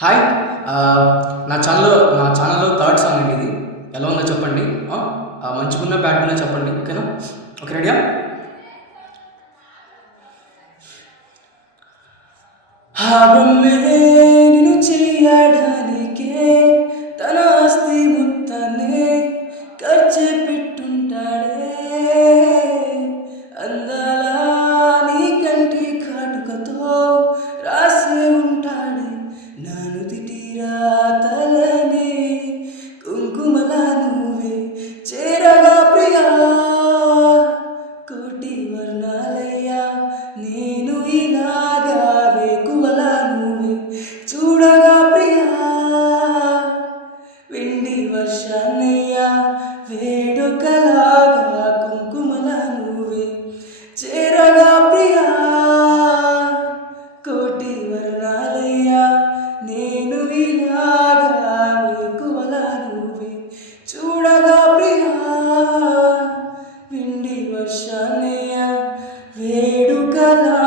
Hi. నా ఛానల్‌లో third song అండి ఇది. ఎలా ఉందో చెప్పండి. ఆ! మంచిగున్నా, బ్యాడ్‌గున్నా చెప్పండి. ఓకేనా? ఓకే. రెడీయా? ఆ బ్రహ్మే నిన్ను చెయ్యడానికే తన ఆస్తి మొత్తాన్నే ఖర్చే పెట్టుంటాడే. అందాల నీ కంటి కాటుకతో రాసే ఉంటాడే నా నుదిటి రాతలనే. కుంకుమల నువ్వే చేరగా ప్రియా, కోటి వర్ణాలయ్యా నేను ఇలాగా వేకువల నువ్వే చూడగా ప్రియా. వెండి వర్షాన్నయ్యా వేడుకలాగా కుంకుమల నువ్వే చేరగా ప్రియా. కోటి వర్ణాలయ్యా నేను ఇలాగా వేకువల నువ్వే చూడగా ప్రియా. వెండి వర్షాన్నయ్యా వేడుకలా